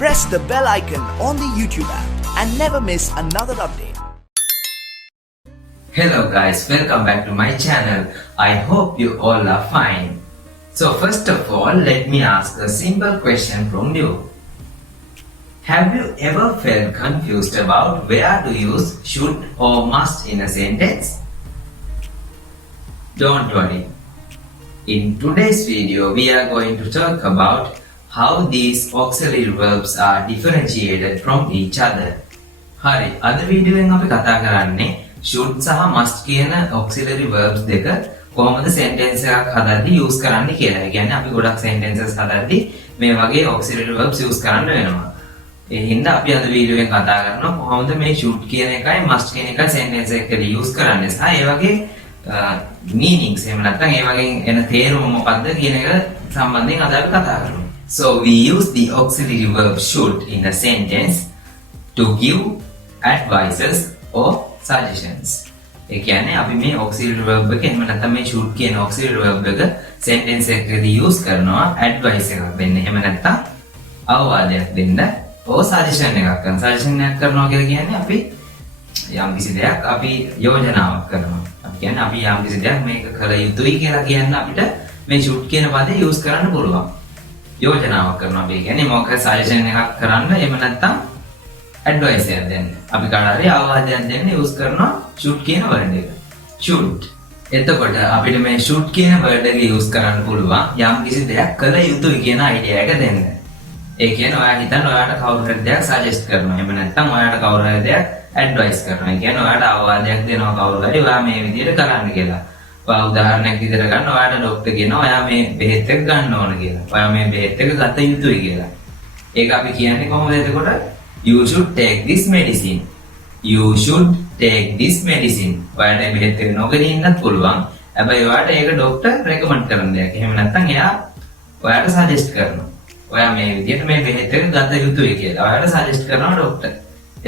press the bell icon on the YouTube app and never miss another update. Hello guys, welcome back to my channel. I hope you all are fine. So first of all, let me ask a simple question from you. Have you ever felt confused about where to use should or must in a sentence? Don't worry. In today's video, we are going to talk about how these auxiliary verbs are differentiated from each other. හරි, අද වීඩියෝෙන් අපි කතා කරන්නේ should සහ must කියන auxiliary verbs දෙක කොහොමද sentence එකක් හදද්දී use කරන්නේ කියලා. ඒ කියන්නේ අපි ගොඩක් sentences හදද්දී මේ වගේ auxiliary verbs use කරන්න වෙනවා. ඒ හින්දා අපි අද වීඩියෝෙන් කතා කරනවා කොහොමද මේ should කියන එකයි must කියන එකයි sentence එකකදී use කරන්නේ සහ ඒ වගේ meanings එහෙම නැත්නම් ඒ වගේ එන තේරුම මොකක්ද කියන එක සම්බන්ධයෙන් අද අපි කතා කරමු. So we use the auxiliary verb should in a sentence to give advices or suggestions. ඒ කියන්නේ අපි මේ auxiliary verb එක එහෙම නැත්නම් මේ should කියන auxiliary verb එක sentence එකකදී use කරනවා advice එකක් දෙන්න. එහෙම නැත්නම් අවවාදයක් දෙන්න or suggestion එකක් කරනවා. suggestion එකක් කරනවා කියලා කියන්නේ අපි යම් කිසි දෙයක් අපි යෝජනාවක් කරනවා. අපි කියන්නේ අපි යම් කිසි දෙයක් මේක කළ යුතුයි කියලා කියන්න අපිට මේ should කියන පදේ use කරන්න පුළුවන්. යෝජනාවක් කරනවා. ඒ කියන්නේ මොකක් suggestion එකක් කරන්න එහෙම නැත්නම් advice එකක් දෙන්න. අපි කාට හරි අවවාදයක් දෙන්න use කරනවා should කියන word එක. should. එතකොට අපිට මේ should කියන word එක use කරන්න පුළුවන් යම් කිසි දෙයක් කළ යුතුයි කියන idea එක දෙන්න. ඒ කියන්නේ ඔයා හිතන්න ඔයාට කවුරු හරි දෙයක් suggest කරනවා. එහෙම නැත්නම් ඔයාට කවුරු හරි දෙයක් advice කරනවා. ඒ කියන්නේ ඔයාට අවවාදයක් දෙනවා කවුරු හරි ඔයා මේ විදිහට කරන්න කියලා. ඔයා උදාහරණයක් විදිහට ගන්න ඔයාට ડોක්ටර් කියනවා ඔයා මේ බෙහෙත් එක ගන්න ඕන කියලා. ඔයා මේ බෙහෙත් එක ගත යුතුයි කියලා. ඒක අපි කියන්නේ කොහොමද එතකොට? You should take this medicine. You should take this medicine. ඔයාට මේ බෙහෙත් එක නොගෙන ඉන්නත් පුළුවන්. හැබැයි ඔයාට ඒක ડોක්ටර් රෙකමන්ඩ් කරන දෙයක්. එහෙම නැත්නම් එයා ඔයාට සජෙස්ට් කරනවා. ඔයා මේ විදිහට මේ බෙහෙත් එක ගත යුතුයි කියලා. ඔයාට සජෙස්ට් කරනවා ડોක්ටර්.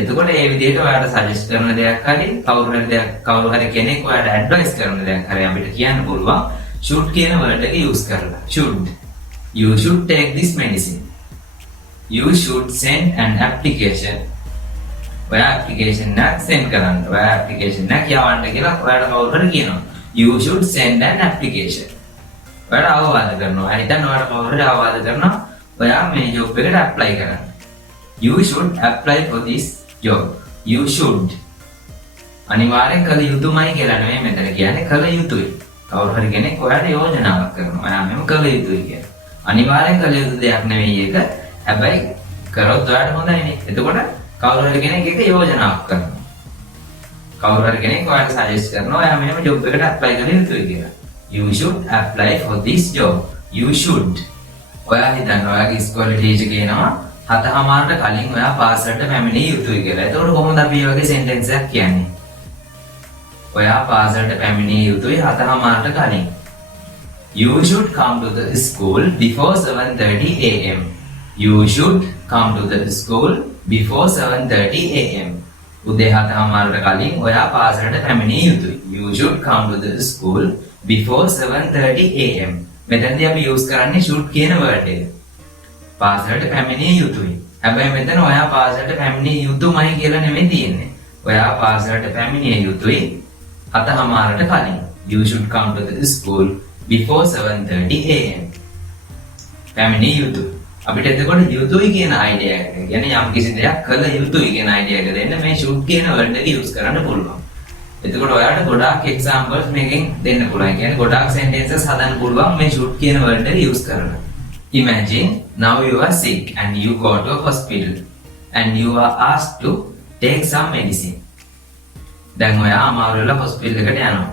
එතකොට මේ විදිහට ඔයාට සජෙස්ට් කරන දෙයක් හරි කවුරු හරි කෙනෙක් ඔයාට ඇඩ්වයිස් කරන දෙයක් හරි අපිට කියන්න පුළුවන් should කියන word එක use කරලා. should. You should take this medicine. You should send an application. ඔයා application එකක් send කරන්න. ඔයා application එකක් යවන්න කියලා ඔයාට කවුරු හරි කියනවා. You should send an application. ඔයාට අවවාද කරනවා. හිතන්න ඔයාට කවුරු හරි අවවාද කරනවා ඔයා මේ job එකට apply කරන්න. You should apply for this job. You should. අනිවාර්යෙන් කළ යුතුමයි කියලා නෙමෙයි මෙතන කියන්නේ කළ යුතුයි. කවුරු හරි කෙනෙක් ඔයාට යෝජනාවක් කරනවා. ඔයා මෙහෙම කළ යුතුයි කියලා. අනිවාර්යෙන් කළ යුතු දෙයක් නෙමෙයි ඒක. හැබැයි කරොත් ඔයාට හොඳයිනේ. එතකොට කවුරු හරි කෙනෙක් එක යෝජනාවක් කරනවා. කවුරු හරි කෙනෙක් ඔයාට සජෙස්ට් කරනවා ඔයා මෙහෙම ජොබ් එකට ඇප්ලයි කළ යුතුයි කියලා. You should apply for this job. You should. ඔයා හිතන්න ඔයාගේ ඉස්කෝලේ ටීචර් කියනවා 7:00ට කලින් ඔයා පාසලට පැමිණිය යුතුයි කියලා. එතකොට කොහොමද අපි මේ වගේ සෙන්ටෙන්ස් එකක් කියන්නේ? ඔයා පාසලට පැමිණිය යුතුයි 7:00ට කලින්. You should come to the school before 7:30 am. You should come to the school before 7:30 am. උදේ 7:00ට කලින් ඔයා පාසලට පැමිණිය යුතුයි. You should come to the school before 7:30 am. මෙතනදී අපි use කරන්නේ should කියන word එක. පාසලට පැමිණිය යුතුයි. හැබැයි මෙතන ඔයා පාසලට පැමිණිය යුතුමයි කියලා නෙමෙයි තියෙන්නේ. ඔයා පාසලට පැමිණිය යුතුයි 7:00ට කලින්. You should come to the school before 7:30 am. පැමිණිය යුතුයි. අපිට එතකොට යුතුයි කියන idea එක. කියන්නේ යම් කිසි දෙයක් කළ යුතුයි කියන idea එක දෙන්න මේ should කියන word එක use කරන්න පුළුවන්. එතකොට ඔයාට ගොඩාක් examples මේකෙන් දෙන්න පුළුවන්. කියන්නේ ගොඩාක් sentences හදන්න පුළුවන් මේ should කියන word එක use කරලා. Imagine now you are sick and you go to a hospital and you are asked to take some medicine. දැන් ඔයා අමාරු වෙලා hospital එකට යනවා.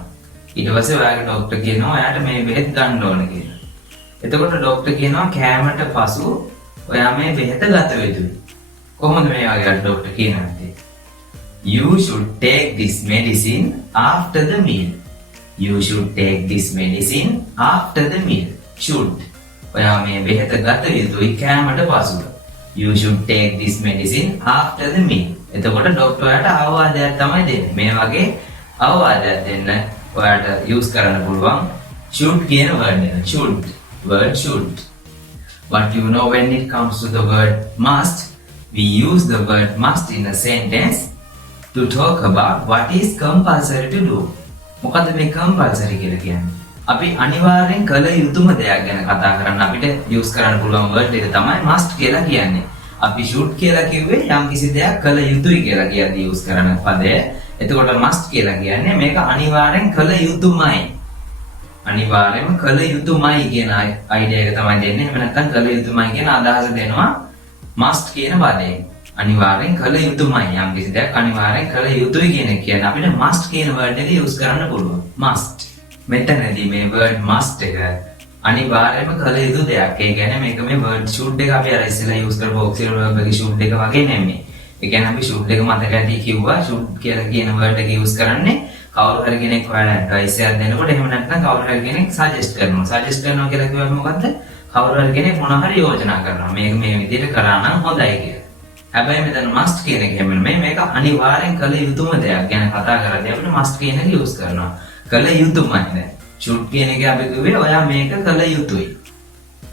ඊට පස්සේ ඔයාගේ ડોක්ටර් කියනවා ඔයාට මේ බෙහෙත් ගන්න ඕන කියලා. එතකොට ડોක්ටර් කියනවා කෑමට පසු ඔයා මේ බෙහෙත ගත යුතුයි. කොහොමද මේ වගේ ડોක්ටර් කියන්නේ? You should take this medicine after the meal. You should take this medicine after the meal. Should. ඔයා මේ බෙහෙත ගත යුතුයි කෑමට පසුව. You should take this medicine after the meal. එතකොට ડોක්ටර් ඔයාට අවවාදයක් තමයි දෙන්නේ. මේ වගේ අවවාදයක් දෙන්න ඔයාට use කරන්න පුළුවන් should කියන word එක. should. word should. But you know, when it comes to the word must, we use the word must in a sentence to talk about what is compulsory to do. මොකද මේ compulsory කියලා කියන්නේ? අපි අනිවාර්යෙන් කළ යුතුම දෙයක් ගැන කතා කරන්න අපිට use කරන්න පුළුවන් word එක තමයි must කියලා කියන්නේ. අපි should කියලා කිව්වේ යම් කිසි දෙයක් කළ යුතුයි කියලා කියද්දී use කරන පදය. එතකොට must කියලා කියන්නේ මේක අනිවාර්යෙන් කළ යුතුමයි. අනිවාර්යයෙන්ම කළ යුතුමයි කියන idea එක තමයි දෙන්නේ. එහෙම නැත්නම් කළ යුතුමයි කියන අදහස දෙනවා must කියන පදයෙන්. අනිවාර්යෙන් කළ යුතුමයි යම් කිසි දෙයක් අනිවාර්යෙන් කළ යුතුයි කියන එක කියන්නේ අපිට must කියන word එක use කරන්න පුළුවන්. must. මෙතනදී මේ word must එක අනිවාර්යයෙන්ම කළ යුතු දෙයක්. ඒ කියන්නේ මේක මේ word should එක අපි අර ඉස්සෙල්ලා use කරපු auxiliary verb එකේ should එක වගේ නෙමෙයි. ඒ කියන්නේ අපි should එක මතක ඇති කිව්වා should කියලා කියන word එක use කරන්නේ කවුරු හරි කෙනෙක් ඔයාලා advice එකක් දෙනකොට එහෙම නැත්නම් කවුරු හරි කෙනෙක් suggest කරනවා. suggest කරනවා කියලා කිව්වම මොකද්ද? කවුරු හරි කෙනෙක් මොන හරි යෝජනා කරනවා. මේක මේ විදිහට කරා නම් හොඳයි කියලා. හැබැයි මෙතන must කියන එක හැමෝම මේක අනිවාර්යෙන් කළ යුතුම දෙයක් ගැන කතා කරද්දී අපිට must කියන එක use කරනවා. කළ යුතුමයි නේද? should කියන එක අපි කිව්වේ ඔයා මේක කළ යුතුයි.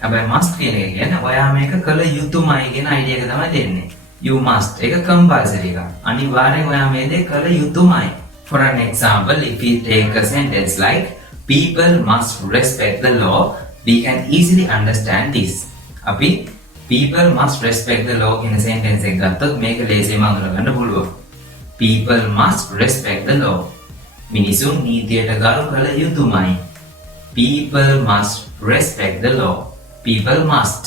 හැබැයි must කියන එක කියන්නේ ඔයා මේක කළ යුතුමයි කියන idea එක තමයි දෙන්නේ. you must ඒක compulsory එක. අනිවාර්යෙන් ඔයා මේ දේ කළ යුතුමයි. For an example, if we take a sentence like people must respect the law, we can easily understand this. අපි people must respect the law කියන sentence එක ගත්තොත් මේක ලේසියෙන්ම අඳුරගන්න පුළුවන්. People must respect the law. මිනිසුන් නීතියට ගරු කළ යුතුමයි. People must respect the law. People must.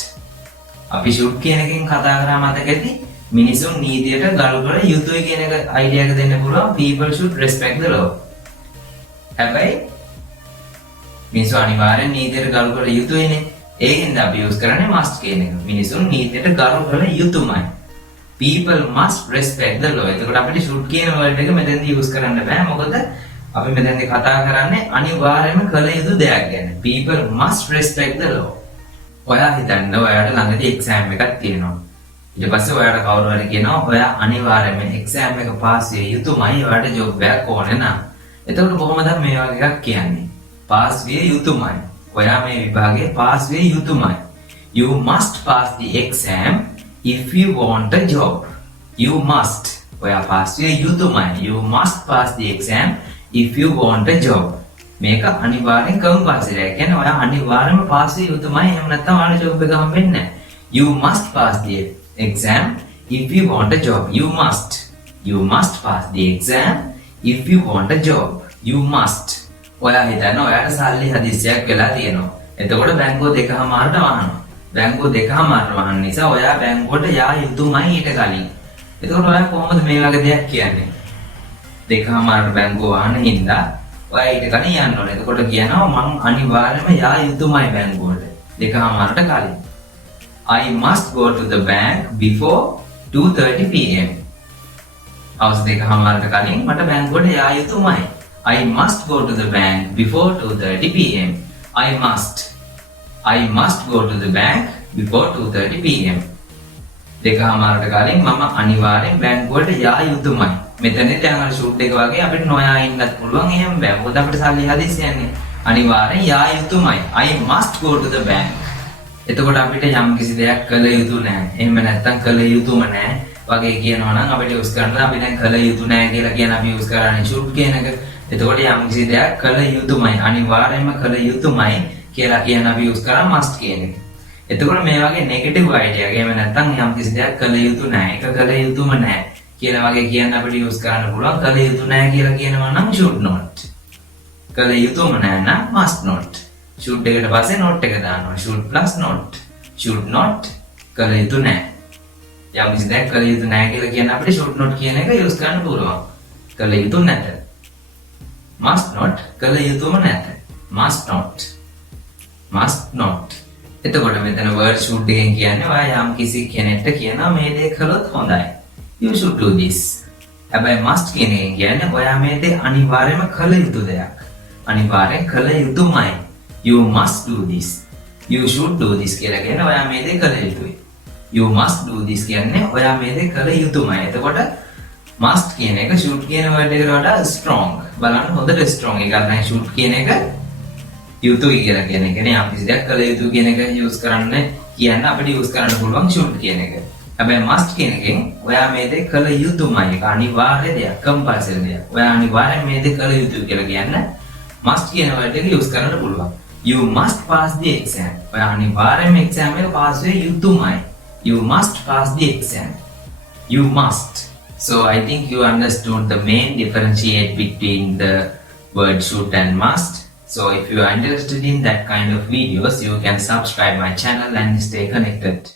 අපි should කියන එකෙන් කතා කරා මතක ඇති. මිනිසුන් නීතියට ගරු කළ යුතුයි කියන එක idea එක දෙන්න පුළුවන්. People should respect the law. හැබැයි මිනිස්සු අනිවාර්යෙන් නීතියට ගරු කළ යුතුයිනේ. ඒකෙන්ද අපි use කරන්නේ must කියන එක. මිනිසුන් නීතියට ගරු කළ යුතුමයි. People must respect the law. එතකොට අපිට should කියන word එක මෙතෙන්දී use කරන්න බෑ. මොකද අපි මෙතෙන්දී කතා කරන්නේ අනිවාර්යයෙන්ම කළ යුතු දෙයක් ගැන. People must respect the law. ඔයා හිතන්න ඔයාට ළඟදී exam එකක් තියෙනවා. ඊට පස්සේ ඔයාට කවුරු හරි කියනවා ඔයා අනිවාර්යයෙන්ම exam එක pass විය යුතුමයි. ඔයාට job එකක් ඕනේ නම්. එතකොට කොහොමද මේ වගේ එකක් කියන්නේ? pass විය යුතුමයි. ඔයා මේ විභාගයේ pass විය යුතුමයි. You must pass the exam if you want a job. You must. ඔයා pass විය යුතුමයි. You must pass the exam if you want a job. මේක අනිවාර්යෙන් compulsory. ඒ කියන්නේ ඔයා අනිවාර්යෙන්ම pass විය යුතුමයි. එහෙම නැත්නම් ඔයාලට job එක හම්බෙන්නේ නැහැ. You must pass the exam if you want a job. You must. You must pass the exam if you want a job. You must. ඔයා හිතන්න ඔයාට සල්ලි හදිස්සියක් වෙලා තියෙනවා. එතකොට බැංකුව 2:00ට වහනවා. බැංකුව 2:00ට වහන නිසා ඔයා බැංකුවට යා යුතුමයි ඊට කලින්. එතකොට ඔයා කොහොමද මේ වගේ දෙයක් කියන්නේ? 2:00ට බැංකුව වහන හින්දා ඔයා ඊට කලින් යන්න ඕනේ. එතකොට කියනවා මං අනිවාර්යයෙන්ම යා යුතුමයි බැංකුවට 2:00ට කලින්. I must go to the bank before 2:30 p.m. හවස් 2:00ට කලින් මට බැංකුවට යා යුතුමයි. I must go to the bank before 2:30 p.m. I must go to the bank before 2:30 p.m. 2:00ට කලින් මම අනිවාර්යෙන් බැංකුවට යා යුතුමයි. මෙතනදී දැන් අර should එක වගේ අපිට නොයා ඉන්නත් පුළුවන්. එහෙම බෑ. මොකද අපිට සල්ලි හදිස්සියන්නේ. අනිවාර්යෙන් යා යුතුමයි. I must go to the bank. එතකොට අපිට යම් කිසි දෙයක් කළ යුතු නැහැ. එහෙම නැත්නම් කළ යුතුම නැහැ. වගේ කියනවා නම් අපිට use කරන්න අපි දැන් කළ යුතු නැහැ කියලා කියන අපි use කරන්නේ should කියන එක. එතකොට යම් කිසි දෙයක් කළ යුතුමයි අනිවාර්යයෙන්ම කළ යුතුමයි කියලා කියන අපි use කරා must කියන එක. එතකොට මේ වගේ negative idea එක එහෙම නැත්නම් යම් කිසි දෙයක් කළ යුතු නැහැ. ඒක කළ යුතුම නැහැ කියලා වගේ කියන්න අපිට use කරන්න පුළුවන්. කළ යුතු නැහැ කියලා කියනවා නම් should not. කළ යුතුම නැහැ නම් must not. should එකට පස්සේ not එක දානවා. should plus not. should not කළ යුතු නැහැ. යම් කිසි දෙයක් කළ යුතු නැහැ කියලා කියන අපිට should not කියන එක use කරන්න පුළුවන්. කළ යුතු නැත. must not කළ යුතුම නැත. must not. must not. එතකොට මෙතන word should එකෙන් කියන්නේ ඔයා යම් කිසි කෙනෙක්ට කියනවා මේ දේ කළොත් හොඳයි. you should do this. හැබැයි must කියන එකෙන් කියන්නේ ඔයා මේ දේ අනිවාර්යයෙන්ම කළ යුතු දෙයක්. අනිවාර්යෙන් කළ යුතුමයි. you must do this. you should do this කියලා කියන්නේ ඔයා මේ දේ කළ යුතුයි. you must do this කියන්නේ ඔයා මේ දේ කළ යුතුමයි. එතකොට must කියන එක should කියන word එකට වඩා strong. බලන්න හොඳට strong එකක් නැහැ should කියන එක යුතුයි කියලා කියන එක නේ. අපි දෙයක් කළ යුතු කියන එක use කරන්න කියන්න අපිට use කරන්න පුළුවන් should කියන එක. හැබැයි must කියන එකෙන් ඔයා මේ දේ කළ යුතුමයි. ඒක අනිවාර්ය දෙයක්, compulsory දෙයක්. ඔයා අනිවාර්යෙන් මේ දේ කළ යුතුයි කියලා කියන්න must කියන word එක use කරන්න පුළුවන්. You must pass the exam. ඔයා අනිවාර්යෙන්ම exam එක pass වෙ යුතුමයි. You must pass the exam. You must. So I think you understood the main differentiate between the word should and must. So if you are interested in that kind of videos, you can subscribe my channel and stay connected.